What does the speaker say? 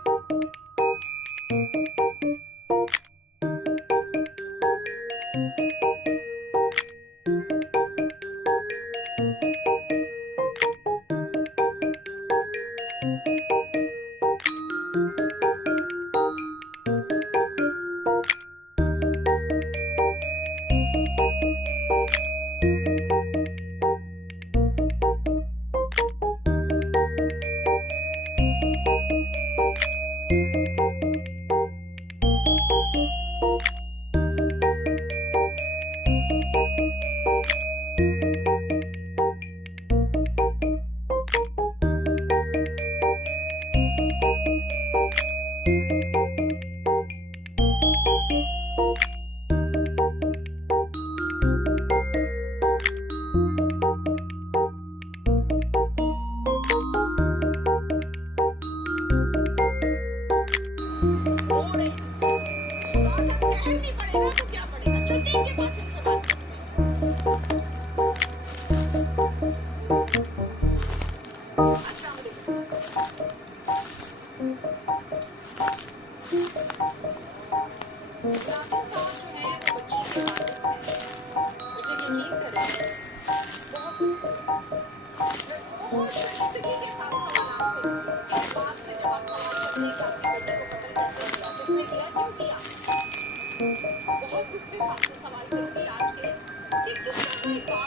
रो रही हूँ। खुदा का कहर नहीं पड़ेगा तो क्या पड़ेगा, चलते इनके पास, इनसे बात करते हैं। अस्सलाम वालेकुम। यासिन साहब जो हैं वो बच्ची के वालिद हैं। मुझे यकीन करें, बहुत मैं बहुत शर्मिंदगी के साथ सवालात करूंगी एक बाप से जब आप सवाल करते हैं कि आपकी बेटी को कत्ल कैसे किया, किसने किया, क्यों किया। बहुत दुख के साथ मैं सवाल करूंगी आज के कि किस तरह का एक बाप